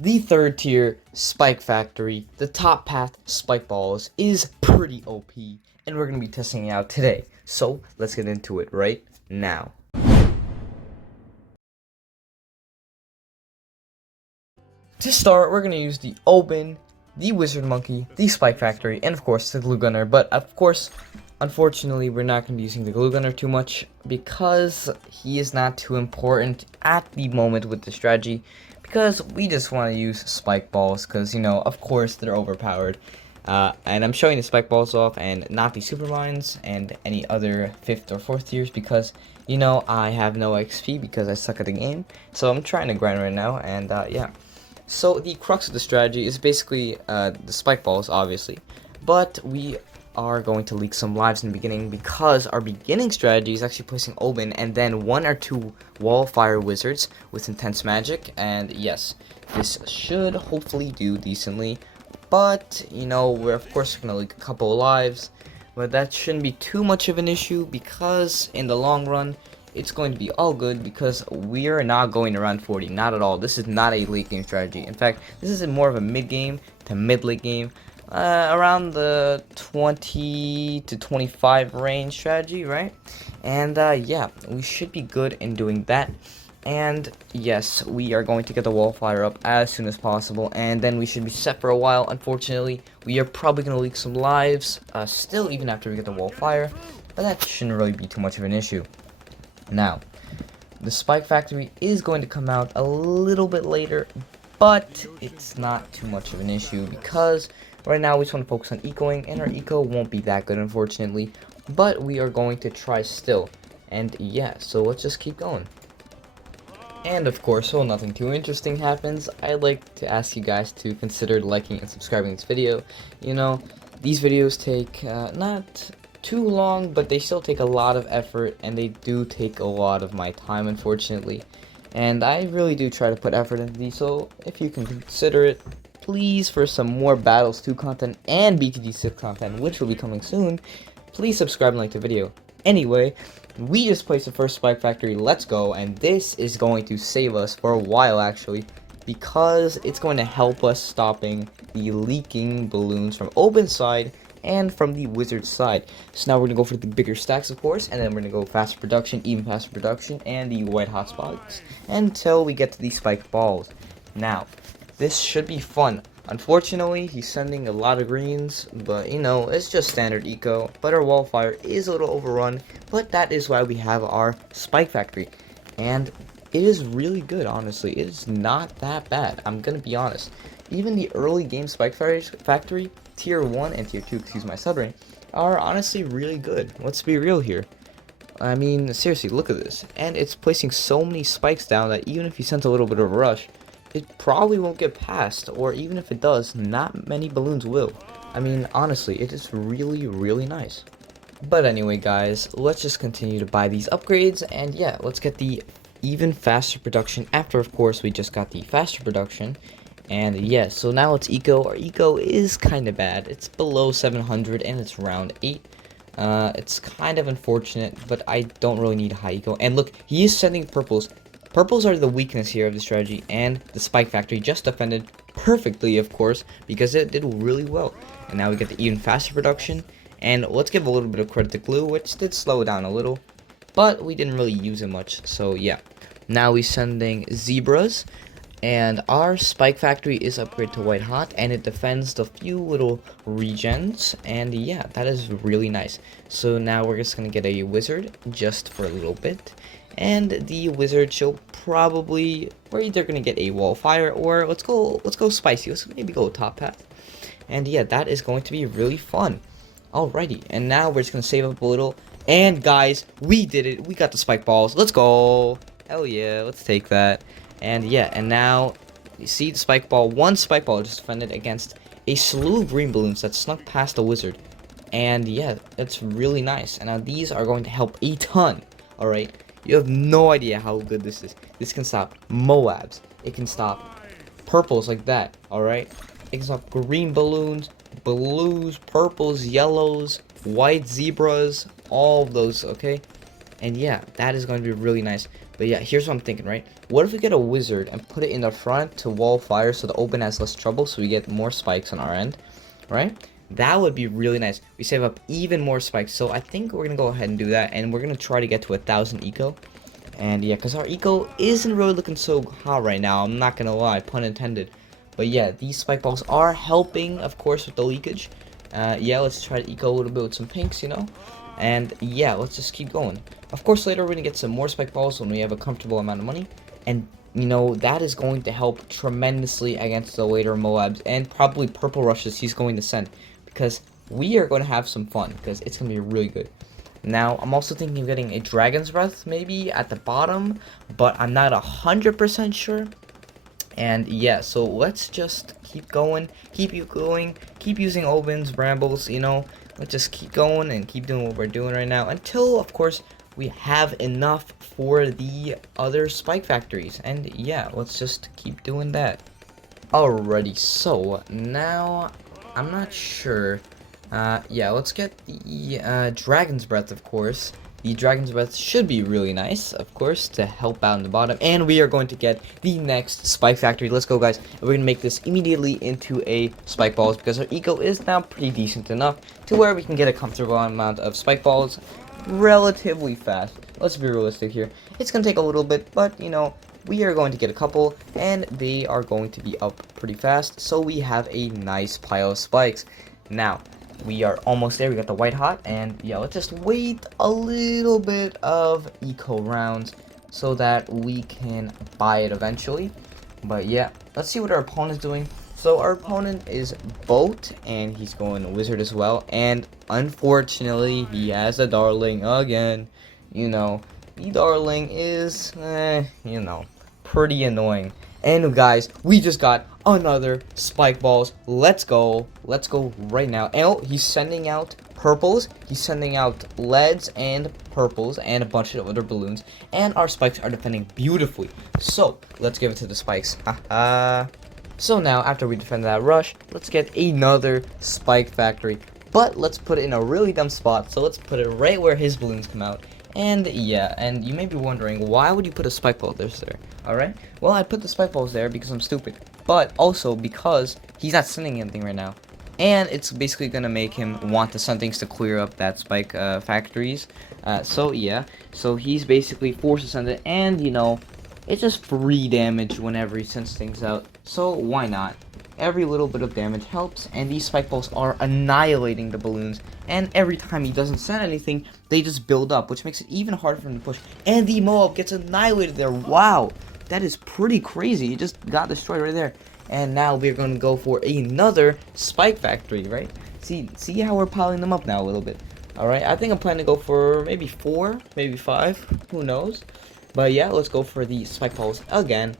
The third tier Spike Factory, the top path Spike Balls, is pretty OP, and we're going to be testing it out today. So let's get into it right now. To start, we're going to use the Oben, the Wizard Monkey, the Spike Factory, and of course the Glue Gunner. But of course, unfortunately, we're not going to be using the Glue Gunner too much because he is not too important at the moment with the strategy. Because we just want to use Spike Balls because, you know, of course they're overpowered. And I'm showing the Spike Balls off and not the Super Mines and any other 5th or 4th tiers because, you know, I have no XP because I suck at the game. So I'm trying to grind right now and yeah. So the crux of the strategy is basically the Spike Balls, obviously. But we are going to leak some lives in the beginning because our beginning strategy is actually placing Oben and then 1 or 2 wall fire wizards with intense magic, and yes, this should hopefully do decently. But you know, we're of course gonna leak a couple of lives, but that shouldn't be too much of an issue because in the long run it's going to be all good because we're not going around 40, not at all. This is not a late game strategy. In fact, this is more of a mid game to mid late game, around the 20 to 25 range strategy, right? And yeah, we should be good in doing that. And yes, we are going to get the wall fire up as soon as possible, and then we should be set for a while. Unfortunately, we are probably going to leak some lives still even after we get the wall fire, but that shouldn't really be too much of an issue. Now, the Spike Factory is going to come out a little bit later, but it's not too much of an issue because right now we just want to focus on ecoing, and our eco won't be that good, unfortunately, but we are going to try still. And yeah, so let's just keep going. And of course, so nothing too interesting happens, I'd like to ask you guys to consider liking and subscribing this video. You know, these videos take not too long, but they still take a lot of effort, and they do take a lot of my time, unfortunately. And I really do try to put effort into these, so if you can consider it, please, for some more Battles 2 content and BTD 6 content, which will be coming soon, please subscribe and like the video. Anyway, we just placed the first Spike Factory, let's go, and this is going to save us for a while, actually, because it's going to help us stopping the leaking balloons from Open side and from the wizard side. So now we're gonna go for the bigger stacks, of course, and then we're gonna go faster production, even faster production, and the white hotspots until we get to the Spike Balls. Now, this should be fun. Unfortunately, he's sending a lot of greens, but you know, it's just standard eco. But our wall fire is a little overrun, but that is why we have our Spike Factory. And it is really good, honestly. It is not that bad, I'm gonna be honest. Even the early game Spike Factory, tier 1 and tier 2, excuse my stuttering, are honestly really good. Let's be real here. I mean, seriously, look at this. And it's placing so many spikes down that even if you sent a little bit of a rush, it probably won't get past, or even if it does, not many balloons will. I mean, honestly, it is really, really nice. But anyway, guys, let's just continue to buy these upgrades, and yeah, let's get the even faster production after, of course, we just got the faster production. And yeah, so now it's eco. Our eco is kind of bad. It's below 700 and it's round 8. It's kind of unfortunate, but I don't really need high eco. And look, he is sending purples. Purples are the weakness here of the strategy, and the Spike Factory just defended perfectly, of course, because it did really well. And now we get the even faster production. And let's give a little bit of credit to Glue, which did slow it down a little, but we didn't really use it much. So yeah, now we're sending zebras. And our Spike Factory is upgraded to white hot, and it defends the few little regens, and yeah, that is really nice. So now we're just gonna get a wizard just for a little bit, and the wizard should probably, we're either gonna get a wall fire, or let's go spicy. Let's maybe go top path. And yeah, that is going to be really fun. Alrighty, and now we're just gonna save up a little, and guys, we did it. We got the Spike Balls. Let's go. Hell yeah, let's take that. And yeah, and now you see the Spike Ball. One Spike Ball just defended against a slew of green balloons that snuck past the wizard. And yeah, it's really nice. And now these are going to help a ton. Alright, you have no idea how good this is. This can stop Moabs. It can stop purples like that. Alright, it can stop green balloons, blues, purples, yellows, white zebras, all of those. Okay. And yeah, that is going to be really nice. But yeah, here's what I'm thinking, right? What if we get a wizard and put it in the front to wall fire so the open has less trouble, so we get more spikes on our end, right? That would be really nice. We save up even more spikes. So I think we're gonna go ahead and do that, and we're gonna try to get to 1,000 eco. And yeah, because our eco isn't really looking so hot right now, I'm not gonna lie, pun intended. But yeah, these spike balls are helping, of course, with the leakage. Yeah, let's try to eco a little bit with some pinks, you know? And yeah, let's just keep going. Of course, later we're gonna get some more spike balls when we have a comfortable amount of money. And, you know, that is going to help tremendously against the later Moabs and probably purple rushes he's going to send. Because we are going to have some fun, because it's going to be really good. Now, I'm also thinking of getting a Dragon's Breath, maybe, at the bottom, but I'm not 100% sure. And yeah, so let's just keep going, keep using Obins, Brambles, you know. Let's just keep going and keep doing what we're doing right now until, of course, we have enough for the other spike factories. And yeah, let's just keep doing that. Alrighty, so now I'm not sure. Yeah, let's get the Dragon's Breath, of course. The Dragon's Breath should be really nice, of course, to help out in the bottom. And we are going to get the next Spike Factory. Let's go, guys. And we're going to make this immediately into a Spike Balls because our eco is now pretty decent enough to where we can get a comfortable amount of Spike Balls relatively fast. Let's be realistic here. It's going to take a little bit, but, you know, we are going to get a couple, and they are going to be up pretty fast. So we have a nice pile of spikes. Now, we are almost there. We got the white hot, and yeah, let's just wait a little bit of eco rounds so that we can buy it eventually. But yeah, let's see what our opponent's doing. So our opponent is Boat, and he's going Wizard as well, and unfortunately he has a Darling again. You know, the Darling is you know, pretty annoying. And guys, we just got another spike balls. Let's go right now. And oh, he's sending out purples, he's sending out leads and purples and a bunch of other balloons, and our spikes are defending beautifully. So let's give it to the spikes. So now after we defend that rush, let's get another spike factory, but let's put it in a really dumb spot. So let's put it right where his balloons come out. And yeah, and you may be wondering, why would you put a spike ball there? Alright, well, I put the spike balls there because I'm stupid, but also because he's not sending anything right now, and it's basically gonna make him want to send things to clear up that spike factories. So yeah, so he's basically forced to send it, and you know, it's just free damage whenever he sends things out, so why not? Every little bit of damage helps, and these spike balls are annihilating the balloons, and every time he doesn't send anything, they just build up, which makes it even harder for him to push, and the Moab gets annihilated there. Wow, that is pretty crazy. It just got destroyed right there. And now we're going to go for another spike factory, right? See how we're piling them up now a little bit. Alright, I think I'm planning to go for maybe 4, maybe 5, who knows. But yeah, let's go for the spike balls again.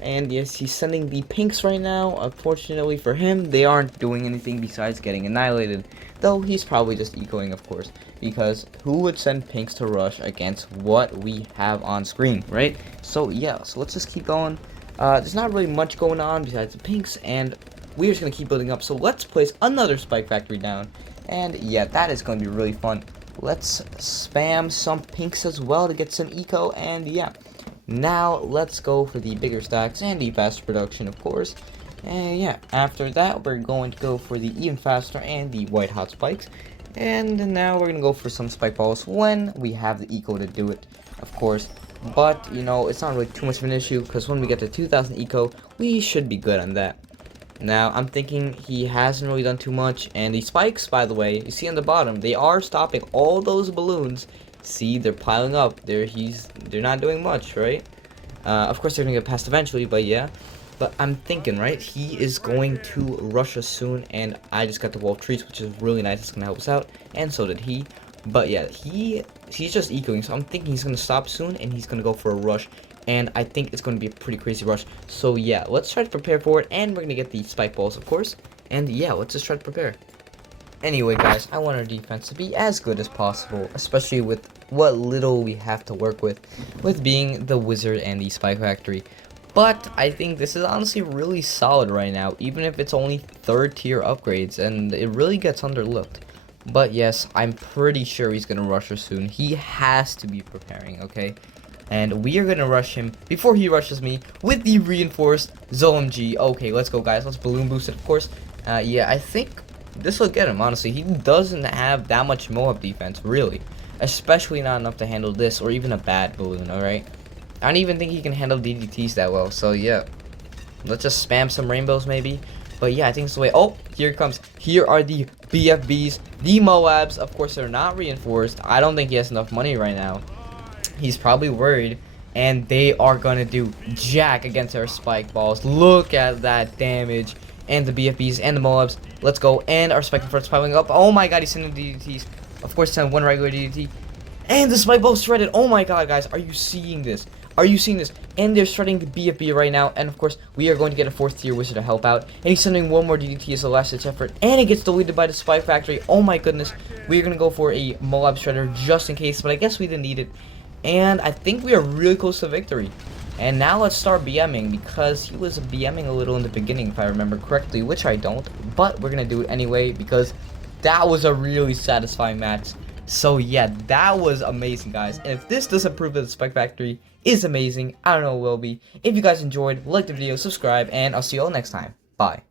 And yes, he's sending the pinks right now. Unfortunately for him, they aren't doing anything besides getting annihilated. Though he's probably just ecoing, of course. Because who would send pinks to rush against what we have on screen, right? So yeah, so let's just keep going. There's not really much going on besides the pinks, and we're just going to keep building up. So let's place another spike factory down. And yeah, that is going to be really fun. Let's spam some pinks as well to get some eco, and yeah. Now, let's go for the bigger stacks and the faster production, of course. And yeah, after that, we're going to go for the even faster and the white hot spikes. And now we're going to go for some spike balls when we have the eco to do it, of course. But, you know, it's not really too much of an issue, because when we get to 2,000 eco, we should be good on that. Now, I'm thinking he hasn't really done too much, and the spikes, by the way, you see on the bottom, they are stopping all those balloons. See, they're piling up. They're not doing much, right? Of course, they're gonna get past eventually, but yeah. But I'm thinking, right, he is going to rush us soon, and I just got the wall of trees, which is really nice. It's gonna help us out, and so did he. But yeah, he's just ecoing, so I'm thinking he's gonna stop soon, and he's gonna go for a rush. And I think it's going to be a pretty crazy rush. So yeah, let's try to prepare for it. And we're going to get the spike balls, of course. And yeah, let's just try to prepare. Anyway, guys, I want our defense to be as good as possible. Especially with what little we have to work with being the wizard and the spike factory. But I think this is honestly really solid right now. Even if it's only 3rd tier upgrades. And it really gets underlooked. But yes, I'm pretty sure he's going to rush us soon. He has to be preparing, okay? and we are gonna rush him before he rushes me with the reinforced ZOMG. Okay, let's go, guys. Let's balloon boost it, of course. Yeah, I think this will get him, honestly. He doesn't have that much Moab defense, really. Especially not enough to handle this, or even a bad balloon, alright? I don't even think he can handle DDTs that well, so yeah. Let's just spam some rainbows, maybe. But yeah, I think it's the way. Oh, here it comes. Here are the BFBs, the Moabs. Of course, they're not reinforced. I don't think he has enough money right now. He's probably worried. And they are gonna do jack against our spike balls. Look at that damage. And the BFBs and the Moabs. Let's go. And our spike forts piling up. Oh my god, he's sending DDTs. Of course, send one regular DDT. And the spike ball shredded. Oh my god, guys. Are you seeing this? Are you seeing this? And they're shredding the BFB right now. And of course, we are going to get a 4th tier wizard to help out. And he's sending one more DDT as a last ditch effort. And it gets deleted by the spike factory. Oh my goodness. We're going to go for a Moab shredder just in case. But I guess we didn't need it. And I think we are really close to victory. And now let's start BMing, because he was BMing a little in the beginning, if I remember correctly, which I don't. But we're going to do it anyway, because that was a really satisfying match. So yeah, that was amazing, guys. And if this doesn't prove that the Spike Factory is amazing, I don't know what will be. If you guys enjoyed, like the video, subscribe, and I'll see you all next time. Bye.